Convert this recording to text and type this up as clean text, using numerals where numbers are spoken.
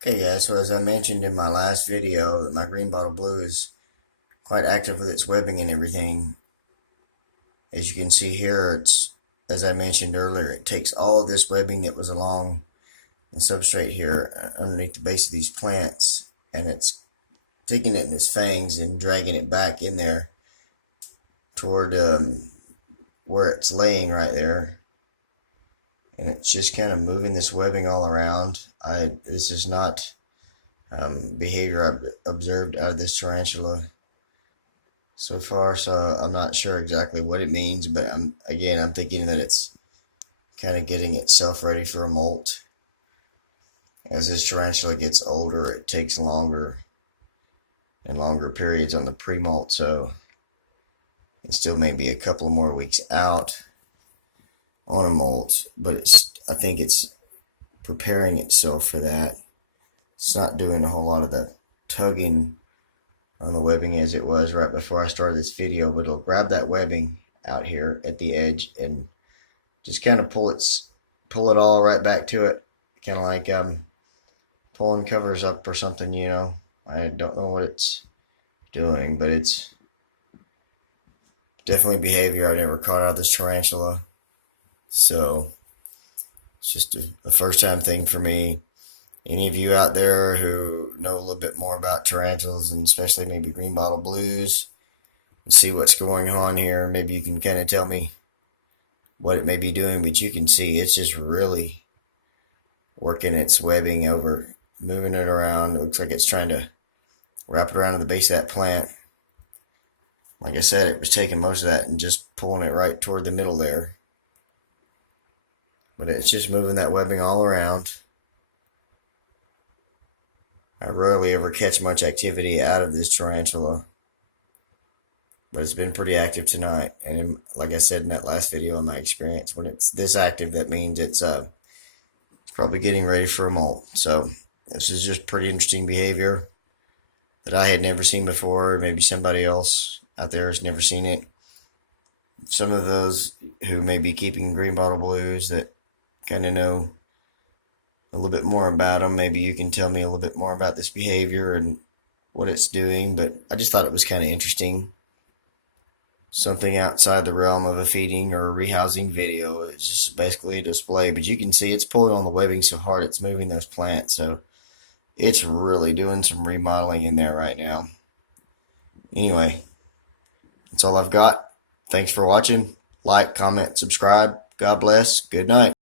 Okay, yeah, so as I mentioned in my last video, my green bottle blue is quite active with its webbing and everything. As you can see here, as I mentioned earlier, it takes all of this webbing that was along the substrate here underneath the base of these plants, and it's taking it in its fangs and dragging it back in there toward where it's laying right there. And it's just kind of moving this webbing all around. This is not behavior I've observed out of this tarantula so far, so I'm not sure exactly what it means, but I'm thinking that it's kind of getting itself ready for a molt. As this tarantula gets older, it takes longer and longer periods on the pre-molt, so it still may be a couple more weeks out on a molt, but I think it's preparing itself for that. It's not doing a whole lot of the tugging on the webbing as it was right before I started this video, but it'll grab that webbing out here at the edge and just kind of pull it all right back to it, kind of like pulling covers up or something, you know. I don't know what it's doing, but it's definitely behavior I've never caught out of this tarantula. So it's just a first time thing for me. Any of you out there who know a little bit more about tarantulas, and especially maybe green bottle blues, and see what's going on here, maybe you can kind of tell me what it may be doing. But you can see it's just really working its webbing over, moving it around. It looks like it's trying to wrap it around to the base of that plant. Like I said, it was taking most of that and just pulling it right toward the middle there. But it's just moving that webbing all around. I rarely ever catch much activity out of this tarantula, but it's been pretty active tonight. And like I said in that last video, in my experience, when it's this active, that means it's probably getting ready for a molt. So this is just pretty interesting behavior that I had never seen before. Maybe somebody else out there has never seen it. Some of those who may be keeping green bottle blues that kind of know a little bit more about them, maybe you can tell me a little bit more about this behavior and what it's doing. But I just thought it was kind of interesting. Something outside the realm of a feeding or a rehousing video. It's just basically a display, but you can see it's pulling on the webbing so hard it's moving those plants. So it's really doing some remodeling in there right now. Anyway, that's all I've got. Thanks for watching. Like, comment, subscribe. God bless. Good night.